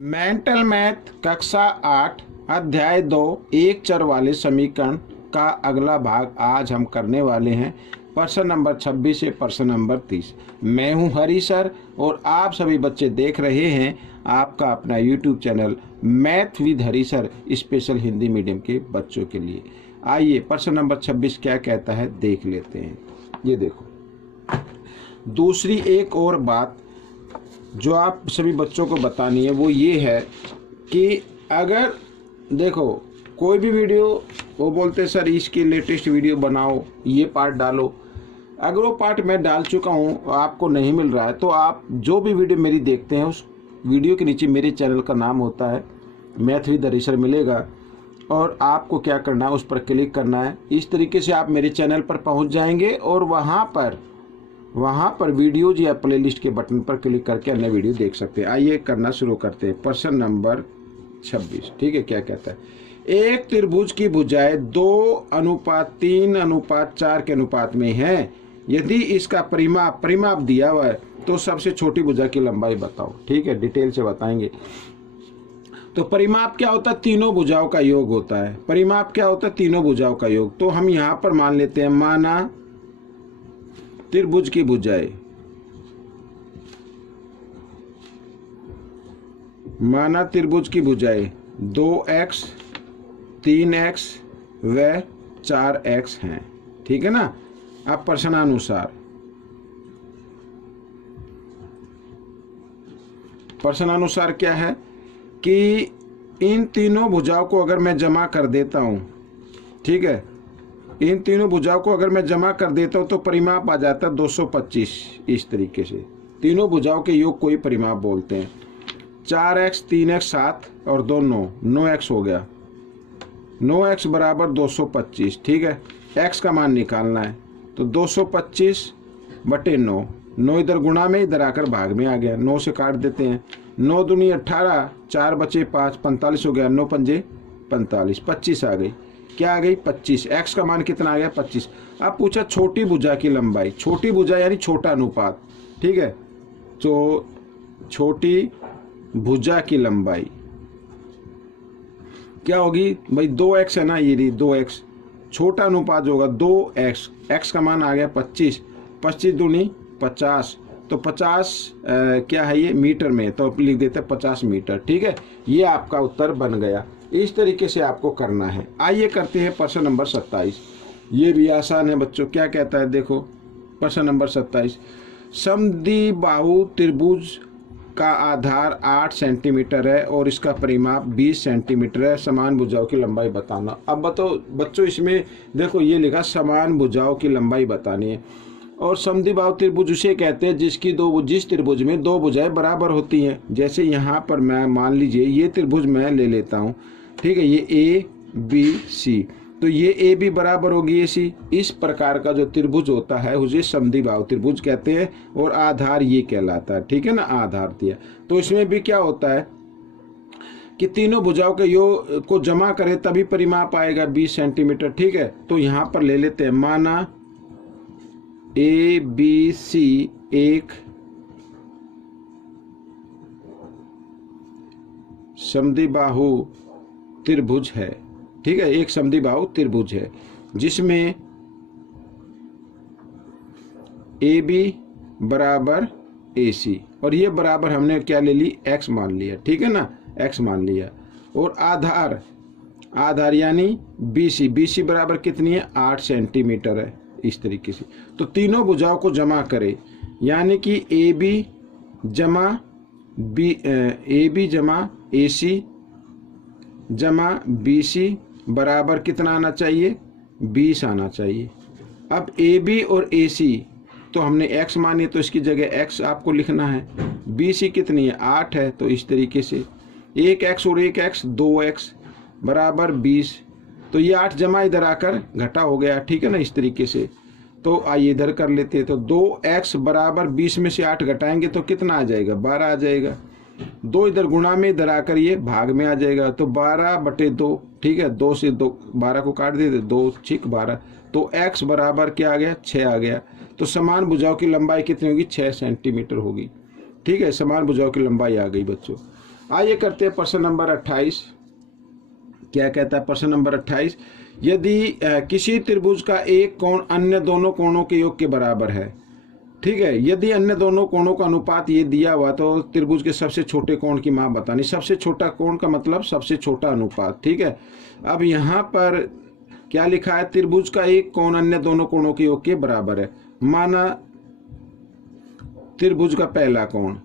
Mental math कक्षा 8 अध्याय 2 एक चर वाले समीकरण का अगला भाग आज हम करने वाले हैं। प्रश्न नंबर 26 से प्रश्न नंबर 30। मैं हूं हरी सर और आप सभी बच्चे देख रहे हैं आपका अपना YouTube channel math with Hari sir special Hindi medium के बच्चों के लिए। आइए प्रश्न नंबर 26 क्या कहता है देख लेते हैं। ये देखो, दूसरी एक और बात जो आप सभी बच्चों को बतानी है वो ये है कि अगर देखो कोई भी वीडियो वो बोलते हैं सर इसकी लेटेस्ट वीडियो बनाओ, ये पार्ट डालो। अगर वो पार्ट मैं डाल चुका हूँ आपको नहीं मिल रहा है तो आप जो भी वीडियो मेरी देखते हैं उस वीडियो के नीचे मेरे चैनल का नाम होता है मैथ विद हरी सर मिलेगा और आपको क्या करना है उस पर क्लिक करना है। इस तरीके से आप मेरे चैनल पर पहुँच जाएंगे और वहाँ पर वीडियोज या प्लेलिस्ट के बटन पर क्लिक करके अन्य वीडियो देख सकते हैं। आइए करना शुरू करते हैं। प्रश्न नंबर 26, ठीक है, क्या कहता है। एक त्रिभुज की भुजाएं 2:3:4 के अनुपात में है। यदि इसका परिमाप दिया हुआ है तो सबसे छोटी भुजा की लंबाई बताओ। ठीक है, डिटेल से बताएंगे। तो परिमाप क्या होता है? तीनों भुजाओं का योग होता है। परिमाप क्या होता है? तीनों भुजाओं का योग। तो हम यहाँ पर मान लेते हैं, माना त्रिभुज की भुजाएं, माना त्रिभुज की भुजाएं 2x 3x व 4x हैं। ठीक है ना। अब प्रश्नानुसार क्या है कि इन तीनों भुजाओं को अगर मैं जमा कर देता हूं, ठीक है, इन तीनों भुजाओं को अगर मैं जमा कर देता हूं तो परिमाप आ जाता है 225। इस तरीके से तीनों भुजाओं के योग को ही परिमाप बोलते हैं। 4x 3x 7 और 2 9x हो गया। 9x बराबर 225। ठीक है, x का मान निकालना है तो 225/9। 9 इधर गुणा में, इधर आकर भाग में आ गया। 9 से काट देते हैं। 9 दूनी 18, 4 बचे 5, 45 हो गया। 9 पंजे 45, 25 आ गई। क्या आ गई? 25। x का मान कितना आ गया? 25। अब पूछा छोटी भुजा की लंबाई। छोटी भुजा यानी छोटा अनुपात। ठीक है, तो छोटी भुजा की लंबाई क्या होगी भाई? 2x है ना, ये 2x। छोटा अनुपात जो होगा 2x। x का मान आ गया 25। 25 दूनी 50, तो 50 क्या है ये? मीटर में, तो लिख देते हैं 50 मीटर। ठीक है, ये आपका उत्तर बन गया। इस तरीके से आपको करना है। आइए करते हैं प्रश्न नंबर 27। ये भी आसान है बच्चों। क्या कहता है देखो, प्रश्न नंबर 27। समद्विबाहु त्रिभुज का आधार 8 सेंटीमीटर है और इसका परिमाप 20 सेंटीमीटर है। समान भुजाओं की लंबाई बताना। अब बताओ बच्चों, इसमें देखो ये लिखा समान भुजाओं की लंबाई बतानी है। और समद्विबाहु त्रिभुज उसे कहते हैं जिस त्रिभुज में दो भुजाएं बराबर होती हैं। जैसे यहाँ पर मैं मान लीजिए ये त्रिभुज मैं ले लेता हूँ, ठीक है, ये ABC, तो ये AB बराबर होगी AC। इस प्रकार का जो त्रिभुज होता है उसे समद्विबाहु त्रिभुज कहते हैं और आधार ये कहलाता है। ठीक है ना, आधार दिया। तो इसमें भी क्या होता है कि तीनों भुजाओं के योग को जमा करें तभी परिमाप आएगा 20 सेंटीमीटर। ठीक है, तो यहाँ पर ले लेते हैं, माना ABC एक समद्विबाहु त्रिभुज है। ठीक है, एक समद्विबाहु त्रिभुज है जिसमें AB बराबर AC और ये बराबर हमने क्या ले ली? x मान लिया। ठीक है ना, x मान लिया। और आधार यानी BC बराबर कितनी है? 8 सेंटीमीटर है। इस तरीके से तो तीनों भुजाओं को जमा करें, यानी कि AB जमा AC जमा BC बराबर कितना आना चाहिए? 20 आना चाहिए। अब AB और AC तो हमने x मानी तो इसकी जगह x आपको लिखना है। BC कितनी है? 8 है। तो इस तरीके से 1x और 1x 2x बराबर 20। तो ये 8 जमा इधर आकर घटा हो गया। ठीक है ना, इस तरीके से। तो आइए इधर कर लेते हैं। तो 2x बराबर 20 में से 8 घटाएंगे तो कितना आ जाएगा? 12 आ जाएगा। 2 इधर गुणा में, इधर आकर ये भाग में आ जाएगा। तो 12/2। ठीक है, 2 से 2 12 को काट देते, 2 6 12। तो x बराबर क्या आ गया? 6 आ गया। तो समान भुजाओं की लंबाई कितनी होगी? 6 सेंटीमीटर होगी। ठीक है, समान भुजाओं की लंबाई आ गई बच्चों। आइए करते हैं प्रश्न नंबर 28। क्या कहता है प्रश्न नंबर 28? यदि किसी त्रिभुज का एक कोण अन्य दोनों कोणों के योग के बराबर है, ठीक है, यदि अन्य दोनों कोणों का अनुपात ये दिया हुआ तो त्रिभुज के सबसे छोटे कोण की मान बतानी। सबसे छोटा कोण का मतलब सबसे छोटा अनुपात, ठीक है। अब यहाँ पर क्या लिखा है? त्रिभुज का एक कोण अन्य दोनों कोणों के योग के बराबर है। माना त्रिभुज का पहला कोण,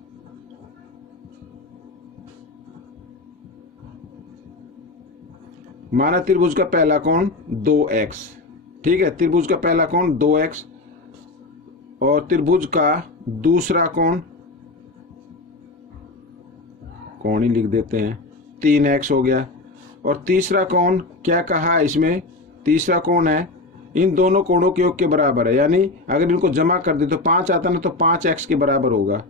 माना त्रिभुज का पहला कोण 2x, ठीक है, त्रिभुज का पहला कोण 2x, और त्रिभुज का दूसरा कोण ही लिख देते हैं 3x हो गया। और तीसरा कोण क्या कहा इसमें? तीसरा कोण है इन दोनों कोणों के योग के बराबर है, यानी अगर इनको जमा कर दे तो 5 आता ना, तो 5x के बराबर होगा,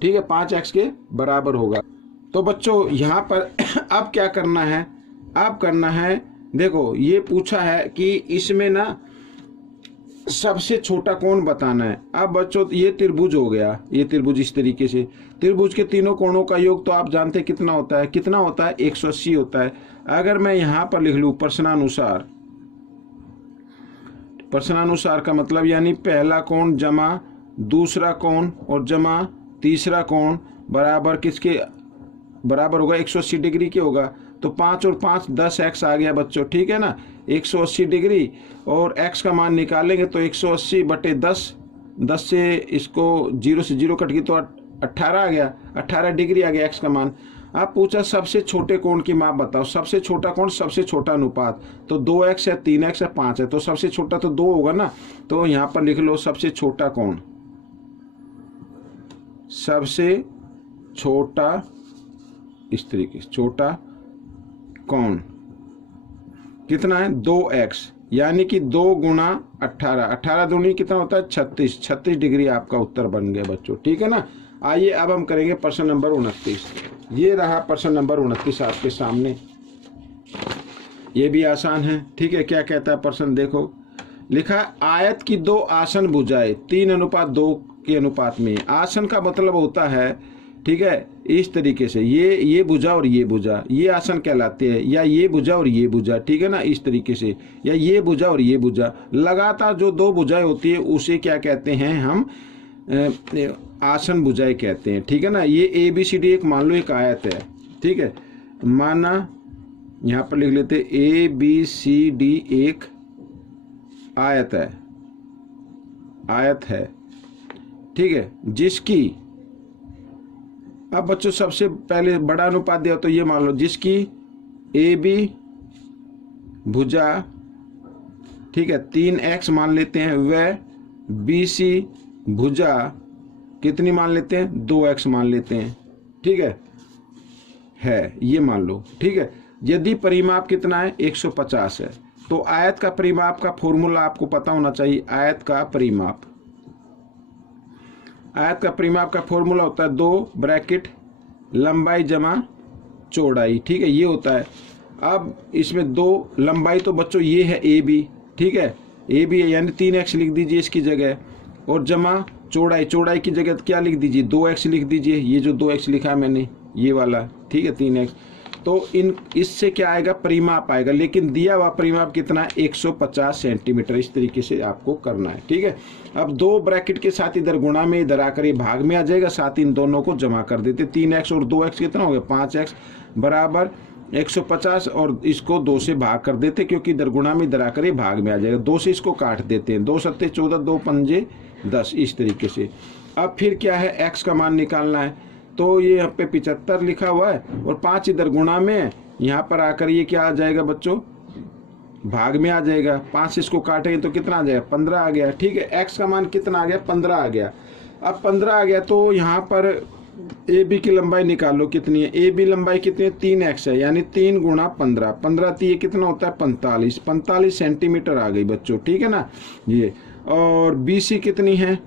ठीक है, 5x के बराबर होगा। तो बच्चों यहाँ पर अब क्या करना है? अब करना है, देखो ये पूछा है कि इसमें ना सबसे छोटा कोण बताना है। अब बच्चों ये त्रिभुज हो गया, ये त्रिभुज इस तरीके से, त्रिभुज के तीनों कोणों का योग तो आप जानते हैं कितना होता है? कितना होता है? 180 होता है। अगर मैं यहाँ पर लिख लूँ प्रश्नानुसार, प्रश्नानुसार का मतलब यानी पहला कोण जमा दूसरा कोण और जमा तीसरा कोण बराबर किसके बराबर होगा? 180 डिग्री के होगा। तो 5 और 5 10x आ गया बच्चों, ठीक है ना, 180 डिग्री। और x का मान निकालेंगे तो 180 बटे 10, 10 से इसको 0 से 0 कट गई तो 18 आ गया, 18 डिग्री आ गया x का मान। अब पूछा सबसे छोटे कोण की माप बताओ। सबसे छोटा कोण, सबसे छोटा अनुपात, तो 2x है, 3x है, 5 है, तो सबसे छोटा तो 2 होगा ना। तो यहाँ पर लिख लो सबसे छोटा कोण, सबसे छोटा, इस तरीके से छोटा कोण कितना है? 2x, यानी कि 2 गुणा 18, 18 दूनी कितना होता है? 36, 36 डिग्री आपका उत्तर बन गया बच्चों, ठीक है ना। आइए अब हम करेंगे प्रश्न नंबर 29। ये रहा प्रश्न नंबर 29 आपके सामने, ये भी आसान है, ठीक है। क्या कहता है प्रश्न? देखो लिखा आयत की 2 आसन भुजाएं 3:2 के अनुपात में। आसन का मतलब होता है, ठीक है, इस तरीके से ये भुजा और ये भुजा, ये आसन कहलाते हैं, या ये भुजा और ये भुजा, ठीक है ना, इस तरीके से, या ये भुजा और ये भुजा, लगातार जो 2 भुजाएं होती है उसे क्या कहते हैं? हम आसन भुजाएं कहते हैं, ठीक है ना। ये ABCD एक मान लो एक आयत है, ठीक है, माना यहाँ पर लिख लेते ABCD एक आयत है, आयत है, ठीक है, जिसकी, अब बच्चों सबसे पहले बड़ा अनुपात दिया तो ये मान लो जिसकी AB भुजा, ठीक है, 3x मान लेते हैं, वह BC भुजा कितनी मान लेते हैं? 2x मान लेते हैं, ठीक है ये मान लो, ठीक है। यदि परिमाप कितना है? 150 है। तो आयत का परिमाप का फॉर्मूला आपको पता होना चाहिए। आयत का परिमाप, आयत का परिमाप का फॉर्मूला होता है 2 ब्रैकेट लंबाई जमा चौड़ाई, ठीक है, ये होता है। अब इसमें 2 लंबाई तो बच्चों ये है AB, ठीक है, AB है, यानी 3x लिख दीजिए इसकी जगह, और जमा चौड़ाई, चौड़ाई की जगह क्या लिख दीजिए? 2x लिख दीजिए, ये जो 2x लिखा है मैंने ये वाला, ठीक है, 3x। तो इन इससे क्या आएगा? परिमाप आएगा, लेकिन दिया हुआ परिमाप कितना है? 150 सेंटीमीटर। इस तरीके से आपको करना है, ठीक है। अब 2 ब्रैकेट के साथ इधर गुणा में, इधर आकर ये भाग में आ जाएगा, साथ इन दोनों को जमा कर देते। 3x और 2x कितना हो गया? 5x बराबर 150, और इसको 2 से भाग कर देते क्योंकि इधर गुणा में, इधर आकर ये भाग में आ जाएगा। 2 से इसको काट देते हैं, 2 सत्ते 14, 2 पंजे 10, इस तरीके से। अब फिर क्या है? x का मान निकालना है, तो ये यहाँ पे 75 लिखा हुआ है, और 5 इधर गुणा में है, यहाँ पर आकर ये क्या आ जाएगा बच्चों? भाग में आ जाएगा। 5 से इसको काटेंगे तो कितना आ जाएगा? 15 आ गया, ठीक है। x का मान कितना आ गया? 15 आ गया। अब 15 आ गया तो यहाँ पर AB की लंबाई निकालो कितनी है? AB लंबाई कितनी है? 3x है, यानी 3 गुणा 15, 15 ये कितना होता है? 45, 45 सेंटीमीटर आ गई बच्चों, ठीक है ना ये। और BC कितनी है?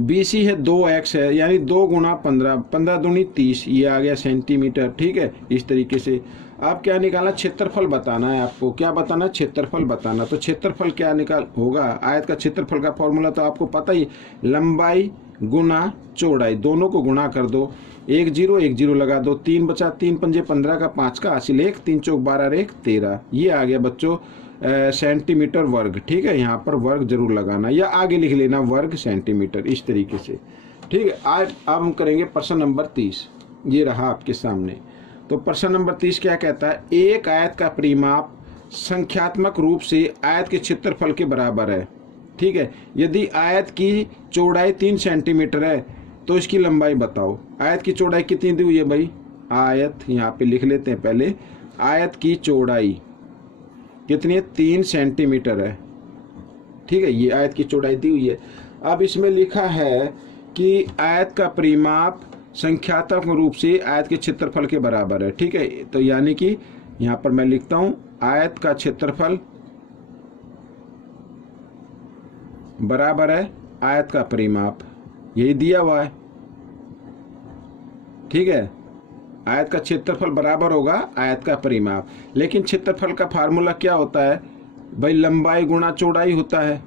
BC है 2x है, यानी 2 गुणा 15, 15 दूनी 30, ये आ गया सेंटीमीटर, ठीक है, इस तरीके से। अब क्या निकालना? क्षेत्रफल बताना है आपको। क्या बताना? क्षेत्रफल बताना। तो क्षेत्रफल क्या निकाल होगा? आयत का क्षेत्रफल का फॉर्मूला तो आपको पता ही, लंबाई गुना चौड़ाई, दोनों को गुणा कर दो एक जीरो लगा दो, 3 बचा, 3 पंजे 15 का 5 का हासिल 1, 3 चौक 12 1 13। ये आ गया बच्चों सेंटीमीटर वर्ग। ठीक है, यहाँ पर वर्ग जरूर लगाना या आगे लिख लेना वर्ग सेंटीमीटर, इस तरीके से। ठीक है, आज अब हम करेंगे प्रश्न नंबर 30। ये रहा आपके सामने। तो प्रश्न नंबर 30 क्या कहता है, एक आयत का परिमाप संख्यात्मक रूप से आयत के क्षेत्रफल के बराबर है। ठीक है, यदि आयत की चौड़ाई 3 सेंटीमीटर है तो इसकी लंबाई बताओ। आयत की चौड़ाई कितनी दी हुई है भाई, आयत यहाँ पे लिख लेते हैं पहले। आयत की चौड़ाई कितनी है, 3 सेंटीमीटर है। ठीक है, ये आयत की चौड़ाई दी हुई है। अब इसमें लिखा है कि आयत का परिमाप संख्यात्मक रूप से आयत के क्षेत्रफल के बराबर है। ठीक है, तो यानी कि यहाँ पर मैं लिखता हूं आयत का क्षेत्रफल बराबर है आयत का परिमाप, यही दिया हुआ है। ठीक है, आयत का क्षेत्रफल बराबर होगा आयत का परिमाप। लेकिन क्षेत्रफल का फार्मूला क्या होता है भाई, लंबाई गुणा चौड़ाई होता है,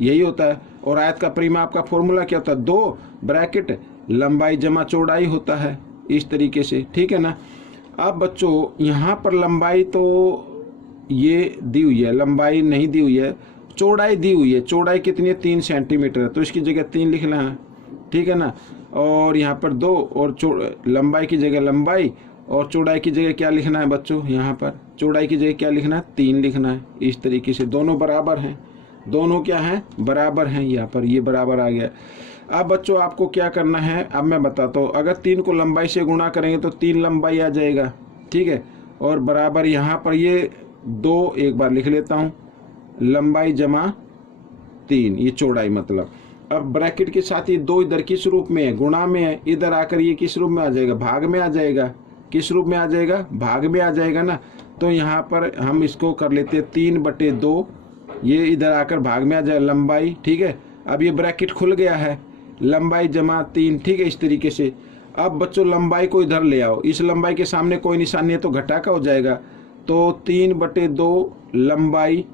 यही होता है। और आयत का परिमाप का फॉर्मूला क्या होता है, 2 ब्रैकेट लंबाई जमा चौड़ाई होता है, इस तरीके से। ठीक है ना। अब बच्चों यहाँ पर लंबाई तो ये दी हुई है, लंबाई नहीं दी हुई है, चौड़ाई दी हुई है। चौड़ाई कितनी है, 3 सेंटीमीटर है, तो इसकी जगह 3 लिखना है। ठीक है ना। और यहाँ पर 2 और लंबाई की जगह लंबाई और चौड़ाई की जगह क्या लिखना है बच्चों, यहाँ पर चौड़ाई की जगह क्या लिखना है, 3 लिखना है। इस तरीके से दोनों बराबर हैं, दोनों क्या हैं, बराबर हैं। यहाँ पर ये बराबर आ गया। अब बच्चों आपको क्या करना है, अब मैं बताता हूँ। अगर 3 को लंबाई से गुणा करेंगे तो 3 लंबाई आ जाएगा। ठीक है, और बराबर यहाँ पर ये 2 एक बार लिख लेता हूँ, लंबाई जमा 3, ये चौड़ाई मतलब। अब ब्रैकेट के साथ ये 2 इधर किस रूप में है, गुणा में है, इधर आकर ये किस रूप में आ जाएगा, भाग में आ जाएगा। किस रूप में आ जाएगा, भाग में आ जाएगा ना। तो यहाँ पर हम इसको कर लेते हैं 3/2, ये इधर आकर भाग में आ जाए लंबाई। ठीक है, अब ये ब्रैकेट खुल गया है, लंबाई जमा 3। ठीक है, इस तरीके से। अब बच्चों लंबाई को इधर ले आओ, इस लंबाई के सामने कोई निशान नहीं है तो घटा का हो जाएगा। तो 3/2 लंबाई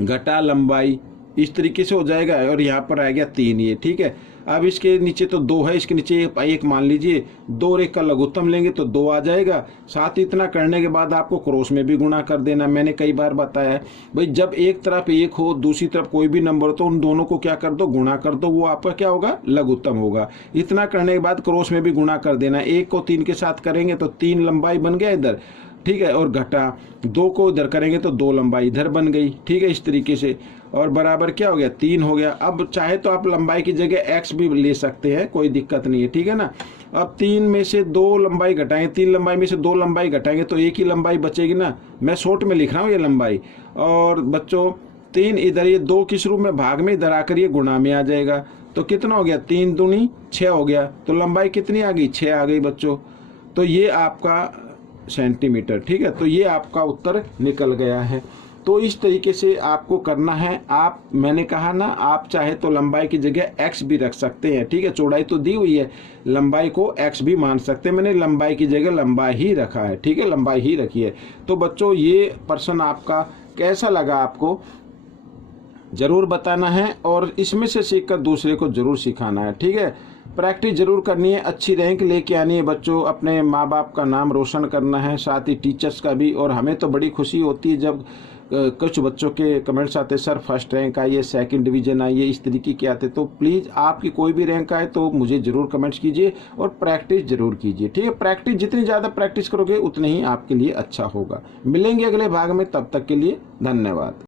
घटा लंबाई, इस तरीके से हो जाएगा। और यहाँ पर आ गया 3 ये। ठीक है, अब इसके नीचे तो 2 है, इसके नीचे 1 मान लीजिए, 2 रेख का लघुत्तम लेंगे तो 2 आ जाएगा। साथ ही इतना करने के बाद आपको क्रॉस में भी गुणा कर देना। मैंने कई बार बताया भाई, जब एक तरफ 1 हो दूसरी तरफ कोई भी नंबर हो तो उन दोनों को क्या कर दो, गुणा कर दो, वो आपका क्या होगा, लघुत्तम होगा। इतना करने के बाद क्रॉस में भी गुणा कर देना। 1 को 3 के साथ करेंगे तो 3 लंबाई बन गया इधर। ठीक है, और घटा 2 को इधर करेंगे तो 2 लंबाई इधर बन गई। ठीक है, इस तरीके से। और बराबर क्या हो गया, 3 हो गया। अब चाहे तो आप लंबाई की जगह x भी ले सकते हैं, कोई दिक्कत नहीं है। ठीक है ना। अब 3 में से 2 लंबाई घटाएंगे, 3 लंबाई में से 2 लंबाई घटाएंगे तो एक ही लंबाई बचेगी ना। मैं शॉर्ट में लिख रहा हूँ ये लंबाई। और बच्चों 3 इधर, ये 2 किस रूप में, भाग में, इधर आकर ये गुणा में आ जाएगा। तो कितना हो गया, 3 दूनी 6 हो गया। तो लंबाई कितनी आ गई, 6 आ गई बच्चों। तो ये आपका सेंटीमीटर। ठीक है, तो ये आपका उत्तर निकल गया है। तो इस तरीके से आपको करना है। आप, मैंने कहा ना, आप चाहे तो लंबाई की जगह x भी रख सकते हैं। ठीक है, चौड़ाई तो दी हुई है, लंबाई को x भी मान सकते हैं। मैंने लंबाई की जगह लंबाई ही रखा है। ठीक है, लंबाई ही रखी है। तो बच्चों ये प्रश्न आपका कैसा लगा, आपको जरूर बताना है और इसमें से सीखकर दूसरे को जरूर सिखाना है। ठीक है, प्रैक्टिस जरूर करनी है, अच्छी रैंक लेके आनी है बच्चों, अपने माँ बाप का नाम रोशन करना है, साथ ही टीचर्स का भी। और हमें तो बड़ी खुशी होती है जब कुछ बच्चों के कमेंट्स आते, सर फर्स्ट रैंक आई है, सेकंड डिवीजन आई है, इस तरीके के आते। तो प्लीज़ आपकी कोई भी रैंक आए तो मुझे ज़रूर कमेंट्स कीजिए और प्रैक्टिस जरूर कीजिए। ठीक है, प्रैक्टिस जितनी ज़्यादा प्रैक्टिस करोगे उतनी ही आपके लिए अच्छा होगा। मिलेंगे अगले भाग में, तब तक के लिए धन्यवाद।